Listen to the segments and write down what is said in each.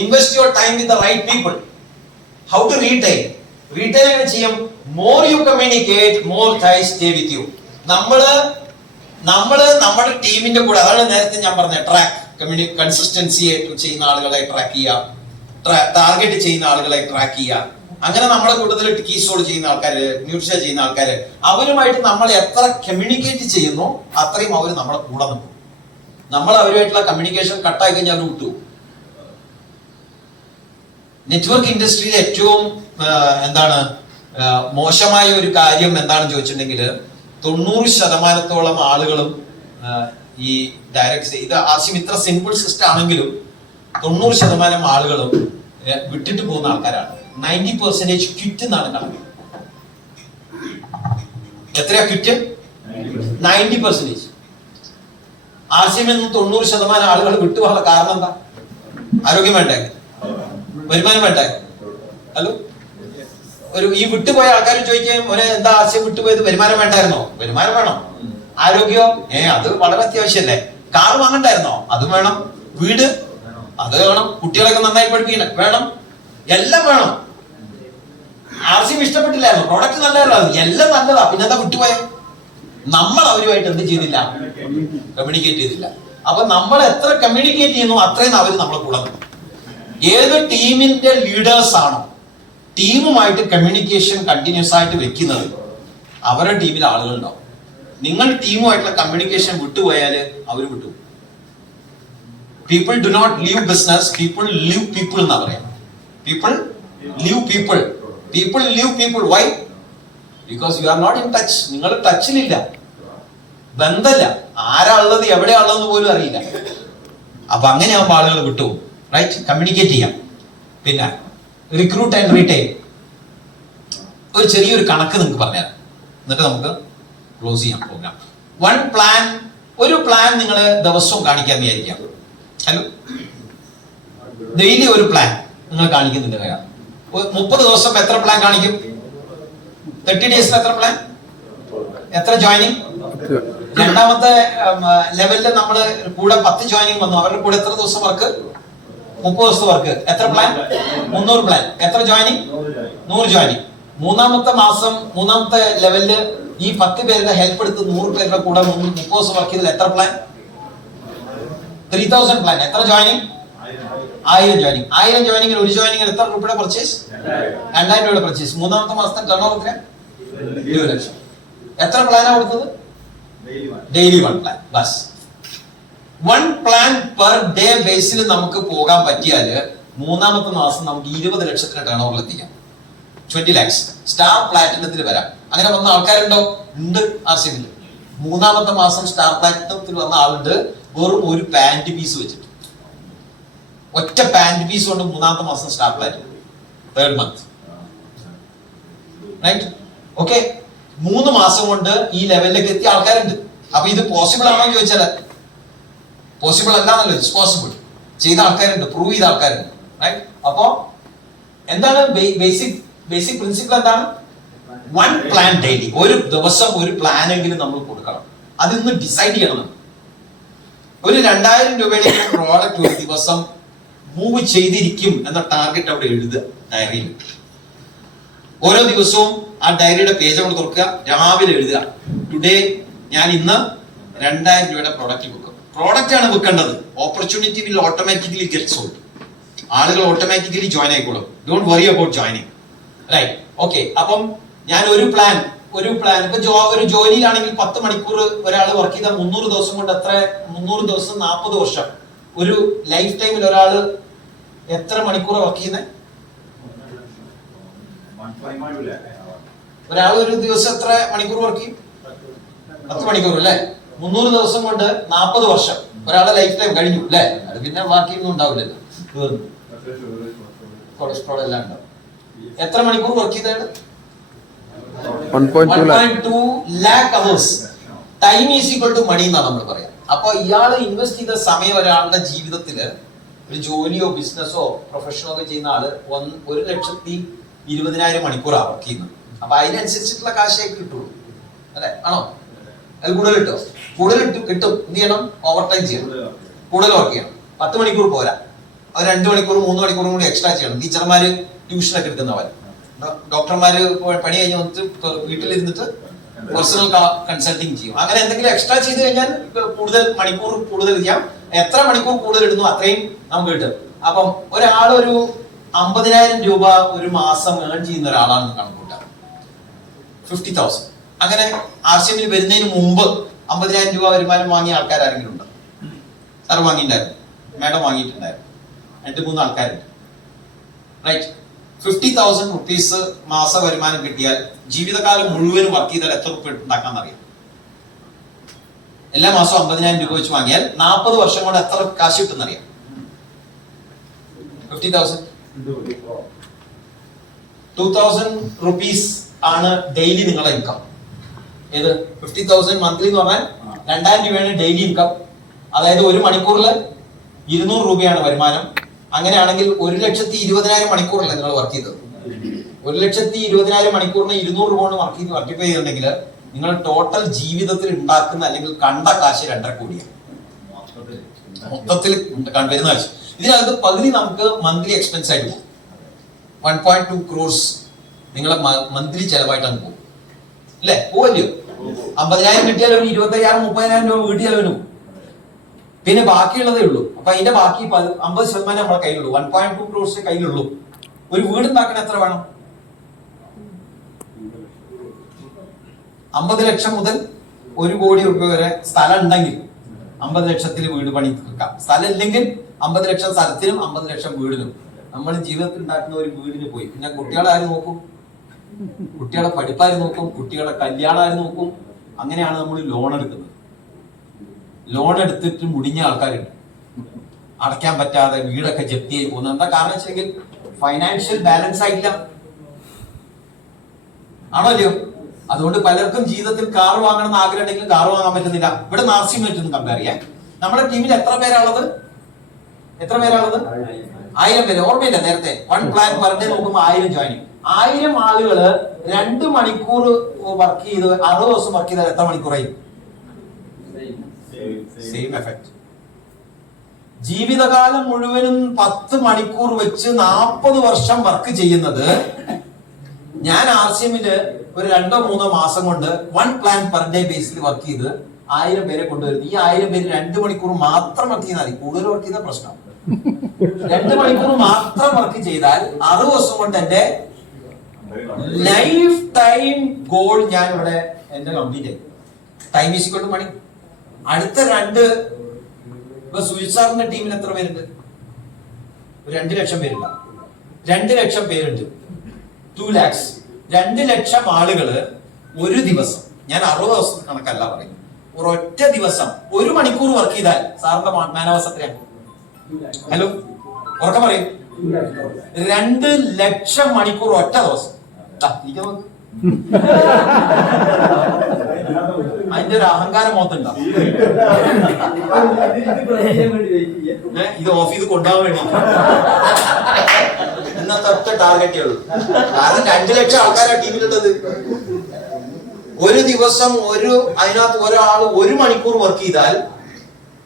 Invest your time with the right people. How to retain എങ്ങനെ ചെയ്യും? More you communicate, more ties stay with you. നമ്മള് നമ്മുടെ ടീമിന്റെ കൂടെ, അതാണ് നേരത്തെ ഞാൻ പറഞ്ഞ ട്രാക്ക് കൺസിസ്റ്റൻസി ആയിട്ട് ചെയ്യുന്ന ആളുകളെ ട്രാക്ക് ചെയ്യുക, ടാർഗറ്റ് ചെയ്യുന്ന ആളുകളെ ട്രാക്ക് ചെയ്യുക. അങ്ങനെ നമ്മളെ കൂട്ടത്തിൽ കീസോൾ ചെയ്യുന്ന ആൾക്കാര്, ന്യൂട്രിഷൻ ചെയ്യുന്ന ആൾക്കാര്, അവരുമായിട്ട് നമ്മൾ എത്ര കമ്മ്യൂണിക്കേറ്റ് ചെയ്യുന്നു അത്രയും അവർ നമ്മളെ കൂടെ നിൽക്കും. നമ്മൾ അവരുമായിട്ടുള്ള കമ്മ്യൂണിക്കേഷൻ കട്ടായി കഴിഞ്ഞാൽ അവർ വിട്ടു. നെറ്റ്വർക്ക് ഇൻഡസ്ട്രിയിൽ ഏറ്റവും മോശമായ ഒരു കാര്യം എന്താണെന്ന് ചോദിച്ചിട്ടുണ്ടെങ്കിൽ 90% ആളുകളും ഈ ഡയറക്റ്റ് ഇത് ആശയം ഇത്ര സിമ്പിൾ സിസ്റ്റം ആണെങ്കിലും 90% ആളുകളും വിട്ടിട്ട് പോകുന്ന ആൾക്കാരാണ്. 90% ക്വിറ്റ് എന്നാണ് കണക്ക്. എത്രയാ ക്വിറ്റ്? 90%. ആശയം എന്ന് 90% ആളുകൾ വിട്ടുപോകാനുള്ള കാരണം എന്താ? ആരോഗ്യം വേണ്ടേ? വരുമാനം വേണ്ടേ? ഹലോ, ഈ വിട്ടുപോയ ആൾക്കാർ ചോദിക്കാൻ എന്താ ആശയം വിട്ടുപോയത്? വരുമാനം വേണ്ടായിരുന്നോ? വരുമാനം വേണം. ആരോഗ്യം അത് വളരെ അത്യാവശ്യമല്ലേ? കാർ വാങ്ങണ്ടായിരുന്നോ? അതും വേണം. വീട് അത് വേണം. കുട്ടികളൊക്കെ നന്നായി പഠിപ്പിക്കണം വേണം. എല്ലാം വേണം. ആശയം ഇഷ്ടപ്പെട്ടില്ലായിരുന്നു, പ്രോഡക്റ്റ് നല്ലതായിരുന്നു, എല്ലാം നല്ലതാ, പിന്നെന്താ വിട്ടുപോയ? നമ്മൾ അവരുമായിട്ട് എന്ത് ചെയ്തില്ല? കമ്മ്യൂണിക്കേറ്റ് ചെയ്തില്ല. അപ്പൊ നമ്മൾ എത്ര കമ്മ്യൂണിക്കേറ്റ് ചെയ്യുന്നു അത്രയും അവർ നമ്മളെ കൂടെ. ഏത് ടീമിന്റെ ലീഡേഴ്സ് ആണോ ടീമുമായിട്ട് കമ്മ്യൂണിക്കേഷൻ കണ്ടിന്യൂസ് ആയിട്ട് വെക്കുന്നത്, അവരുടെ ടീമിൽ ആളുകൾ ഉണ്ടാവും. നിങ്ങൾ ടീമുമായിട്ടുള്ള കമ്മ്യൂണിക്കേഷൻ വിട്ടുപോയാൽ അവർ വിട്ടു. People do not leave business, people leave people എന്നാ പറയാം. People leave people. People leave people. Why? Because you are not in touch. നിങ്ങൾ ടച്ചിലില്ല, ബന്ധമില്ല. ആരാ ഉള്ളത്, എവിടെയാ ഉള്ളതെന്ന് പോലും അറിയില്ല. അപ്പൊ അങ്ങനെയാകുമ്പോൾ ആളുകൾ വിട്ടു. റൈറ്റ്? കമ്മ്യൂണിക്കേറ്റ് ചെയ്യാം. പിന്നെ റിക്രൂട്ട് ആൻഡ് റീറ്റെയിൻ. ഒരു ചെറിയൊരു കണക്ക് നിങ്ങൾക്ക് പറഞ്ഞുതരാം, എന്നിട്ട് നമുക്ക് ക്ലോസ് ചെയ്യാം പ്രോഗ്രാം. ഒരു പ്ലാൻ നിങ്ങൾ ദിവസവും കാണിക്കാൻ വിചാരിക്കാം. ഹലോ, ഡെയിലി ഒരു പ്ലാൻ നിങ്ങൾ കാണിക്കുന്നുണ്ട്. 30 ദിവസം എത്ര പ്ലാൻ കാണിക്കും? 30 ഡേയ്സിൽ എത്ര പ്ലാൻ? എത്ര ജോയിനിങ്? രണ്ടാമത്തെ ലെവലില് നമ്മള് കൂടെ 10 ജോയിനിങ് വന്നു. അവരുടെ കൂടെ എത്ര ദിവസം വർക്ക്? 30 ദിവസത്തെ വർക്ക്. എത്ര പ്ലാൻ? 300 പ്ലാൻ. എത്ര ജോയിനിങ്? 100 ജോയിനിങ്. മൂന്നാമത്തെ ലെവലില് ഈ 10 പേരുടെ ഹെൽപ്പ് എടുത്ത് 100 പേരുടെ കൂടെ 30 ദിവസം വർക്ക് ചെയ്തതിൽ എത്ര പ്ലാൻ? 3000 പ്ലാൻ. എത്ര ജോയിനിങ്? 1000 ജോയിനിങ്. 1000 ജോയിനിങ്ങിൽ ഒരു ജോയിനിങ്ങിൽ എത്ര രൂപയുടെ പർച്ചേസ്? 2000 രൂപയുടെ പർച്ചേസ്. മൂന്നാമത്തെ മാസത്തെ ടേൺ ഓവർ 2 ലക്ഷം. എത്ര പ്ലാനാണ് കൊടുത്തത്? Daily 1 plan. ബസ് 1 പ്ലാൻ പെർ ഡേ ബേസിൽ നമുക്ക് പോകാൻ പറ്റിയാല് മൂന്നാമത്തെ മാസം നമുക്ക് 20 ലക്ഷത്തിന് ടേൺ ഓവറിൽ എത്തിക്കാം. 20 lakhs. സ്റ്റാർ പ്ലാറ്റിനത്തിൽ വരാം. അങ്ങനെ വന്ന ആൾക്കാരുണ്ടോ? ഉണ്ട്. ആശയമില്ല. മൂന്നാമത്തെ മാസം സ്റ്റാർ പ്ലാറ്റിനത്തിൽ വന്ന ആളുണ്ട്, വെറും ഒരു പാന്റ് പീസ് വെച്ചിട്ട്. ഒറ്റ പാന്റ് പീസ് കൊണ്ട് മൂന്നാമത്തെ മാസം star platinum. 3rd month. Right? Okay. 3 മാസം കൊണ്ട് ഈ ലെവലിലേക്ക് എത്തിയ ആൾക്കാരുണ്ട്. അപ്പൊ ഇത് പോസിബിൾ ആണോ എന്ന് ചോദിച്ചാൽ പോസിബിൾ അല്ലാന്നല്ലോ. It's possible. ചെയ്ത ആൾക്കാരുണ്ട്, പ്രൂവ് ചെയ്ത ആൾക്കാരുണ്ട്. റൈറ്റ്? അപ്പോ എന്താണ് ബേസിക് പ്രിൻസിപ്പിൾ? എന്താണ്? 1 പ്ലാൻ ഡെയിലി. ഒരു ദിവസം ഒരു പ്ലാൻ എങ്കിലും നമ്മൾ കൊടുക്കണം. അതിന്ന് ഡിസൈഡ് ചെയ്യണം. ഒരു 2000 രൂപയുടെ പ്രോഡക്റ്റ് ഒരു ദിവസം മൂവ് ചെയ്തിരിക്കും എന്ന ടാർഗറ്റ് അവിടെ എഴുതുക ഡയറിയിൽ. ഓരോ ദിവസവും ആ ഡയറിയുടെ പേജ് അവിടെ തുറക്കുക, രാവിലെ എഴുതുക, ടുഡേ ഞാൻ ഇന്ന് 2000 രൂപയുടെ പ്രോഡക്റ്റ് വെക്കും. പ്രോഡക്റ്റ് ആണ് വെക്കേണ്ടത്. Opportunity will automatically get sold. ആളുകൾ ഓട്ടോമാറ്റിക്കലി ജോയിൻ ആയിക്കോളും. Don't worry about joining. Right? Okay. അപ്പം ഞാൻ ഒരു പ്ലാൻ ഇപ്പൊ ഒരു ജോലിയിലാണെങ്കിൽ 10 മണിക്കൂർ ഒരാൾ വർക്ക് ചെയ്താൽ 300 ദിവസം കൊണ്ട് എത്ര? 300 ദിവസം 40 വർഷം. ഒരു ലൈഫ് ടൈമിൽ ഒരാള് എത്ര മണിക്കൂർ വർക്ക് ചെയ്യുന്നത്? ഒരാൾ ഒരു ദിവസം എത്ര മണിക്കൂർ വർക്ക് ചെയ്യും? 10 മണിക്കൂർ അല്ലേ? 300 ദിവസം കൊണ്ട് 40 വർഷം. ഒരാളുടെ ലൈഫ് ടൈം കഴിഞ്ഞു അല്ലേ? അത് പിന്നെ ബാക്കിയൊന്നും ഉണ്ടാവില്ലല്ലോ. കൊളസ്ട്രോൾ എല്ലാം ഉണ്ടാവും. എത്ര മണിക്കൂർ വർക്ക് ചെയ്താണ്? 1.2 lakh hours. Time is equal to money എന്നാണ് നമ്മൾ പറയാം. അപ്പൊ ഇയാള് ഇൻവെസ്റ്റ് ചെയ്ത സമയം ഒരാളുടെ ജീവിതത്തില് ഒരു ജോലിയോ ബിസിനസ്സോ പ്രൊഫഷനോ ഒക്കെ ചെയ്യുന്ന ആള് 1,20,000 മണിക്കൂറാണ് വർക്ക് ചെയ്യുന്നത്. അപ്പൊ അതിനനുസരിച്ചിട്ടുള്ള കാശേ കിട്ടുള്ളൂ അല്ലെ? ആണോ? അത് കൂടുതൽ കിട്ടും. കൂടുതൽ കിട്ടും. എന്ത് ചെയ്യണം? ഓവർ ടൈം ചെയ്യണം, കൂടുതൽ വർക്ക് ചെയ്യണം. 10 മണിക്കൂർ പോരാ. അവർ 2 മണിക്കൂർ 3 മണിക്കൂറും കൂടി എക്സ്ട്രാ ചെയ്യണം. ടീച്ചർമാര് ട്യൂഷനൊക്കെ എടുക്കുന്നവർ, ഡോക്ടർമാര് പണി കഴിഞ്ഞ് വന്നിട്ട് വീട്ടിലിരുന്നിട്ട് പേഴ്സണൽ കൺസൾട്ടിങ് ചെയ്യും. അങ്ങനെ എന്തെങ്കിലും എക്സ്ട്രാ ചെയ്ത് കഴിഞ്ഞാൽ കൂടുതൽ മണിക്കൂർ കൂടുതൽ ചെയ്യാം. എത്ര മണിക്കൂർ കൂടുതൽ ഇടുന്നു അത്രയും നമുക്ക് കിട്ടും. അപ്പം ഒരാളൊരു 50,000 രൂപ ഒരു മാസം ഏൺ ചെയ്യുന്ന ഒരാളാണെന്ന് കണക്കൂട്ടാം. 50,000. അങ്ങനെ RCMൽ വരുന്നതിന് മുമ്പ് 50,000 രൂപ വരുമാനം വാങ്ങിയ ആൾക്കാർ ആരെങ്കിലും ഉണ്ടോ? സാർ വാങ്ങിയിട്ടുണ്ടായിരുന്നു, മാഡം വാങ്ങിയിട്ടുണ്ടായിരുന്നു, 2-3 ആൾക്കാരുണ്ട്. റൈറ്റ്. 50,000 റുപ്പീസ് മാസ വരുമാനം കിട്ടിയാൽ ജീവിതകാലം മുഴുവനും വർക്ക് ചെയ്താൽ എത്ര റുപ്യ ഉണ്ടാക്കാൻ അറിയാം? എല്ലാ മാസവും 50,000 രൂപ വെച്ച് വാങ്ങിയാൽ 40 വർഷം കൊണ്ട് എത്ര കാശ് കിട്ടുന്നറിയാം? 50,000 2,000 റുപ്പീസ് ആണ് ഡെയിലി നിങ്ങളുടെ ഇൻകം. ഏത് 50,000 മന്ത്ലി എന്ന് പറഞ്ഞാൽ 2,000 രൂപയാണ് ഡെയിലി ഇൻകം. അതായത് ഒരു മണിക്കൂറിൽ 200 രൂപയാണ് വരുമാനം. അങ്ങനെയാണെങ്കിൽ 1,20,000 മണിക്കൂറല്ലേ നിങ്ങൾ വർക്ക് ചെയ്തത്? 1,20,000 മണിക്കൂറിന് 200 രൂപ കൊണ്ട് വർക്കിപ്പ് ചെയ്തിട്ടുണ്ടെങ്കിൽ നിങ്ങൾ ടോട്ടൽ ജീവിതത്തിൽ ഉണ്ടാക്കുന്ന അല്ലെങ്കിൽ കണ്ട കാശ് 2.5 കോടിയാണ് മൊത്തത്തിൽ വരുന്ന കാശ്. ഇതിനകത്ത് പകുതി നമുക്ക് മന്ത്ലി എക്സ്പെൻസ് ആയിട്ട് പോകും. 1.2 ക്രോർസ് നിങ്ങളെ മന്ത്ലി ചെലവായിട്ടാണ് പോകും. അല്ലേ? പോവല്ലോ. 50,000 കിട്ടിയാൽ ഒരു 25,000-30,000 രൂപ വീട്ടിൽ ചെലവിനും. പിന്നെ ബാക്കിയുള്ളതേ ഉള്ളൂ. അപ്പൊ അതിന്റെ ബാക്കി 50% നമ്മളെ കയ്യിലുള്ളൂ. 1.2 ക്രോർസ് കയ്യിലുള്ളൂ. ഒരു വീട് ഉണ്ടാക്കാൻ എത്ര വേണം? 50 ലക്ഷം മുതൽ 1 കോടി രൂപ വരെ സ്ഥലം ഉണ്ടെങ്കിൽ 50 ലക്ഷത്തിൽ വീട് പണി തീർക്കാം. സ്ഥലം ഇല്ലെങ്കിൽ 50 ലക്ഷം സ്ഥലത്തിനും 50 ലക്ഷം വീടിനും. നമ്മൾ ജീവിതത്തിൽ ഉണ്ടാക്കുന്ന ഒരു വീടിന് പോയി പിന്നെ കുട്ടികളെ ആര് നോക്കും? കുട്ടികളെ പഠിപ്പാര് നോക്കും? കുട്ടികളെ കല്യാണം ആര് നോക്കും? അങ്ങനെയാണ് നമ്മൾ ലോൺ എടുക്കുന്നത്. ലോൺ എടുത്തിട്ട് മുടിഞ്ഞ ആൾക്കാരുണ്ട്, അടയ്ക്കാൻ പറ്റാതെ വീടൊക്കെ ജപ്തി ആയി പോകുന്നത്. എന്താ കാരണം വെച്ചെങ്കിൽ ഫൈനാൻഷ്യൽ ബാലൻസ് ആയില്ല. ആണല്ലോ. അതുകൊണ്ട് പലർക്കും ജീവിതത്തിൽ കാർ വാങ്ങണം എന്ന് ആഗ്രഹം ഉണ്ടെങ്കിലും കാർ വാങ്ങാൻ പറ്റുന്നില്ല. ഇവിടെ നാർസിമായിട്ടൊന്ന് കമ്പയർ ചെയ്യാം. നമ്മുടെ ടീമിൽ എത്ര പേരാണുള്ളത്? 1000 പേര്. ഓർമ്മയില്ല നേരത്തെ 1 പ്ലാൻ പെർ ഡേ നോക്കുമ്പോൾ 1000 ജോയിൻ. 1000 ആളുകള് 2 മണിക്കൂർ വർക്ക് ചെയ്ത് 60 ദിവസം വർക്ക് ചെയ്താൽ എത്ര മണിക്കൂറായി? Same effect. ജീവിതകാലം മുഴുവനും 10 മണിക്കൂർ വെച്ച് 40 വർഷം വർക്ക് ചെയ്യുന്നത് ഞാൻ RCMല് ഒരു 2-3 മാസം കൊണ്ട് 1 പ്ലാൻ പെർ ഡേ ബേസിൽ വർക്ക് ചെയ്ത് 1000 പേരെ കൊണ്ടുവരുന്നു. ഈ 1000 പേര് 2 മണിക്കൂർ മാത്രം വർക്ക് ചെയ്താൽ മതി. കൂടുതൽ വർക്ക് ചെയ്ത പ്രശ്നം. 2 മണിക്കൂർ മാത്രം വർക്ക് ചെയ്താൽ 60 ദിവസം കൊണ്ട് എന്റെ ലൈഫ് ടൈം ഗോൾ ഞാൻ ഇവിടെ എന്റെ കംപ്ലീറ്റ് ആയി. Time is equal to money. അടുത്ത 2 ഇപ്പൊ സുജിത് സാറിന്റെ ടീമിൽ എത്ര പേരുണ്ട്? 2 ലക്ഷം പേരില്ല. 2 ലക്ഷം പേരുണ്ട്. 2 lakhs. 2 ലക്ഷം ആളുകള് ഒരു ദിവസം, ഞാൻ 60 ദിവസം കണക്കല്ല പറയും, ഒരൊറ്റ ദിവസം 1 മണിക്കൂർ വർക്ക് ചെയ്താൽ സാറിന്റെ മാനവസ് എത്രയാണ്? ഹലോ, ഉറക്കം പറയും. 2 ലക്ഷം മണിക്കൂർ ഒറ്റ ദിവസം. അതിന്റെ ഒരു അഹങ്കാരം മൊത്തമുണ്ടോ? ഇത് ഓഫ് ചെയ്ത് കൊണ്ടുപോകാൻ വേണ്ടി ഇന്നത്തെ ഒറ്റ ടാർഗറ്റേ ഉള്ളൂ. കാരണം 2 ലക്ഷം ആൾക്കാരാണ് ടീമിലുള്ളത്. ഒരു ദിവസം അതിനകത്ത് ഒരാൾ 1 മണിക്കൂർ വർക്ക് ചെയ്താൽ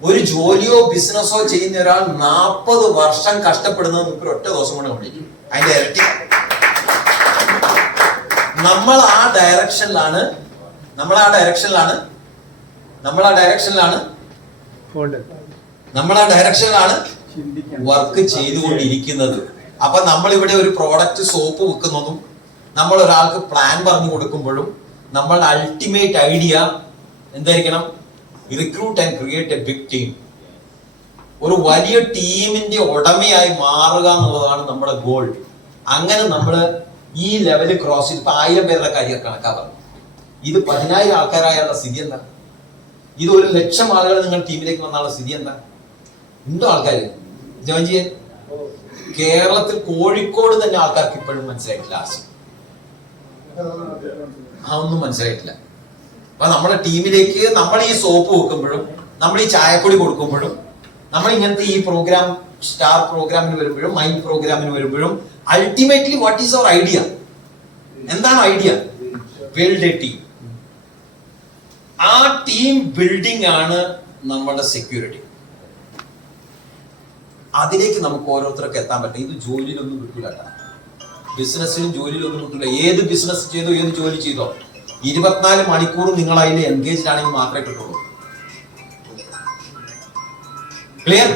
ഒരു ജോലിയോ ബിസിനസ്സോ ചെയ്യുന്ന ഒരാൾ 40 വർഷം കഷ്ടപ്പെടുന്നത് നമുക്ക് ഒറ്റ ദിവസം കൊണ്ട് കംപ്ലീറ്റ്. അതിന്റെ ഇരട്ടി. നമ്മൾ ആ ഡയറക്ഷനിലാണ് വർക്ക് ചെയ്തുകൊണ്ടിരിക്കുന്നത്. അപ്പൊ നമ്മൾ ഇവിടെ ഒരു പ്രോഡക്റ്റ് സോപ്പ് വിൽക്കുന്നതും നമ്മൾ ഒരാൾക്ക് പ്ലാൻ പറഞ്ഞു കൊടുക്കുമ്പോഴും നമ്മൾ അൾട്ടിമേറ്റ് ഐഡിയ എന്തായിരിക്കണം? Recruit and create a big team. ഒരു വലിയ ടീമിന്റെ ഉടമയായി മാറുക എന്നുള്ളതാണ് നമ്മുടെ ഗോൾ. അങ്ങനെ നമ്മൾ ഈ ലെവല് ക്രോസ് ചെയ്ത് 1000 പേരുടെ കാര്യം കണക്കാക്കാം. ഇത് 10,000 ആൾക്കാരായുള്ള സ്ഥിതി എന്താ? ഇത് 1 ലക്ഷം ആളുകൾ നിങ്ങൾ ടീമിലേക്ക് വന്നുള്ള സ്ഥിതി എന്താ? ഉണ്ടോ ആൾക്കാർ ജോയിൻ ചെയ്യാൻ? കേരളത്തിൽ കോഴിക്കോട് തന്നെ ആൾക്കാർക്ക് ഇപ്പോഴും മനസ്സിലായിട്ടില്ല. അതൊന്നും മനസ്സിലായിട്ടില്ല. അപ്പൊ നമ്മുടെ ടീമിലേക്ക് നമ്മൾ ഈ സോപ്പ് വെക്കുമ്പോഴും നമ്മൾ ഈ ചായപ്പൊടി കൊടുക്കുമ്പോഴും നമ്മൾ ഇങ്ങനത്തെ ഈ പ്രോഗ്രാം, സ്റ്റാർ പ്രോഗ്രാമിന് വരുമ്പോഴും മൈൻഡ് പ്രോഗ്രാമിന് വരുമ്പോഴും ultimately what is our idea? എന്താണ് ഐഡിയ? Build a team. ആ ടീം ബിൽഡിംഗ് ആണ് നമ്മുടെ സെക്യൂരിറ്റി. അതിലേക്ക് നമുക്ക് ഓരോരുത്തർക്ക് എത്താൻ പറ്റും. ഇത് ജോലിയിലൊന്നും കിട്ടൂല, ബിസിനസ്സിലും ജോലിയിലൊന്നും കിട്ടൂല. ഏത് ബിസിനസ് ചെയ്തോ ഏത് ജോലി ചെയ്തോ 24 മണിക്കൂർ നിങ്ങൾ അതിൽ എൻഗേജ്ഡ് ആണെങ്കിൽ മാത്രമേ കിട്ടുള്ളൂ. ക്ലിയർ?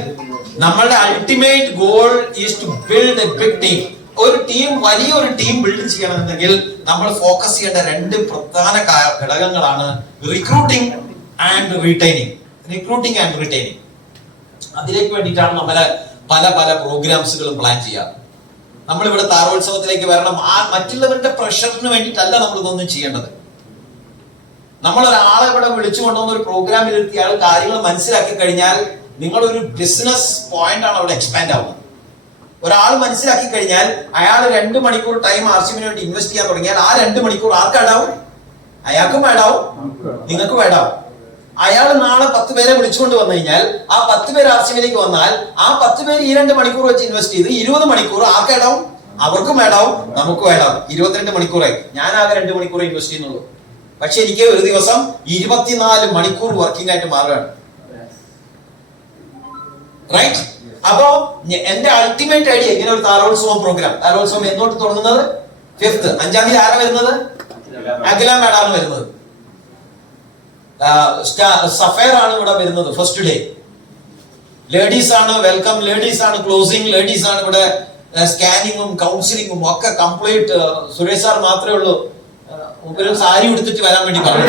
നമ്മളുടെ ultimate goal is to build a big team. ഒരു ടീം, വലിയൊരു ടീം ബിൽഡ് ചെയ്യണമെന്നുണ്ടെങ്കിൽ നമ്മൾ ഫോക്കസ് ചെയ്യേണ്ട 2 പ്രധാന ഘടകങ്ങളാണ് recruiting and retaining. Recruiting and retaining. അതിലേക്ക് വേണ്ടിയിട്ടാണ് നമ്മളെ പല പല പ്രോഗ്രാംസുകളും പ്ലാൻ ചെയ്യുക. നമ്മളിവിടെ താരോത്സവത്തിലേക്ക് വരണം, മറ്റുള്ളവരുടെ പ്രഷറിന് വേണ്ടിയിട്ടല്ല നമ്മൾ ഇതൊന്നും ചെയ്യേണ്ടത്. നമ്മൾ ഒരാളെ ഇവിടെ വിളിച്ചു കൊണ്ടുവന്ന ഒരു പ്രോഗ്രാമിൽ ഇരുത്തിയ ആൾ കാര്യങ്ങൾ മനസ്സിലാക്കി കഴിഞ്ഞാൽ നിങ്ങളൊരു ബിസിനസ് പോയിന്റ് ആണ് അവിടെ എക്സ്പാൻഡ് ആവുന്നത്. ഒരാൾ മനസ്സിലാക്കി കഴിഞ്ഞാൽ അയാൾ 2 മണിക്കൂർ ടൈം ആർസിമിന് വേണ്ടി ഇൻവെസ്റ്റ് ചെയ്യാൻ തുടങ്ങിയാൽ ആ 2 മണിക്കൂർ ആർക്ക് വേടാവും? അയാൾക്കും വേടാവും, നിങ്ങൾക്ക് വേടാവും. അയാൾ നാളെ 10 പേരെ വിളിച്ചുകൊണ്ട് വന്നു കഴിഞ്ഞാൽ ആ 10 പേര് ആർസിമിലേക്ക് വന്നാൽ ആ 10 പേര് ഈ 2 മണിക്കൂർ വെച്ച് ഇൻവെസ്റ്റ് ചെയ്ത് 20 മണിക്കൂർ ആർക്ക് വേടാവും? അവർക്കും വേടാവും, നമുക്ക് വേടാവും. 22 മണിക്കൂറായി. ഞാൻ ആകെ 2 മണിക്കൂർ ഇൻവെസ്റ്റ് ചെയ്യുന്നുള്ളൂ. പക്ഷെ എനിക്ക് ഒരു ദിവസം 24 മണിക്കൂർ വർക്കിംഗ് ആയിട്ട് മാറുകയാണ്. റൈറ്റ്? അപ്പോ എന്റെ അൾട്ടിമേറ്റ് ഐഡിയ ഇങ്ങനെ ഒരു താരോത്സവം പ്രോഗ്രാം. താരോത്സവം എന്നോട്ട് തുടങ്ങുന്നത് 5th, 5-ാം തീയതി ആരാ വരുന്നത്? അഖില മാഡാണ് വരുന്നത്. സഫയർ ആണ് ഇവിടെ വരുന്നത് ഫസ്റ്റ് ഡേ. ലേഡീസ് ആണ് വെൽക്കം, ലേഡീസ് ആണ് ക്ലോസിംഗ്, ലേഡീസ് ആണ് ഇവിടെ സ്കാനിങ്ങും കൗൺസിലിങ്ങും ഒക്കെ കംപ്ലീറ്റ്. സുരേഷ് സാർ മാത്രമേ ഉള്ളൂ ഒരു സാരി ഉടുത്തിട്ട് വരാൻ വേണ്ടി പറഞ്ഞു.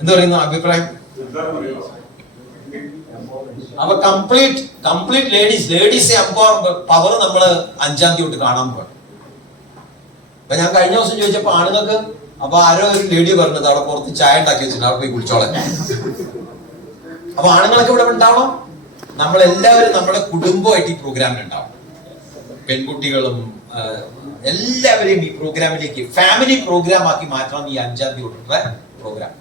എന്താ പറയുന്ന അഭിപ്രായം? അപ്പൊ കംപ്ലീറ്റ് ലേഡീസ് പവർ നമ്മള് 5-ാം തീയതി തൊട്ട് കാണാൻ പോകണം. അപ്പൊ ഞാൻ കഴിഞ്ഞ ദിവസം ചോദിച്ചപ്പോ ആണുങ്ങൾക്ക്, അപ്പൊ ആരോ ഒരു ലേഡി പറഞ്ഞത് അവിടെ പുറത്ത് ചായ ഉണ്ടാക്കി വെച്ചിട്ട് അവിടെ പോയി കുടിച്ചോളാം. അപ്പൊ ആണുങ്ങളൊക്കെ ഇവിടെ ഉണ്ടാവണം. നമ്മളെല്ലാവരും നമ്മുടെ കുടുംബമായിട്ട് ഈ പ്രോഗ്രാമിൽ ഉണ്ടാവും. പെൺകുട്ടികളും എല്ലാവരെയും ഈ പ്രോഗ്രാമിലേക്ക് ഫാമിലി പ്രോഗ്രാം ആക്കി മാറ്റണം. ഈ 5-ാം തീയതി തൊട്ടുള്ള പ്രോഗ്രാം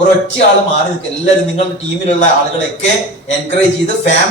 ഒരൊറ്റ ആള് മാറി നിൽക്കുക. എല്ലാവരും നിങ്ങളുടെ ടീമിലുള്ള ആളുകളെയൊക്കെ എൻകറേജ് ചെയ്ത് ഫാമിലി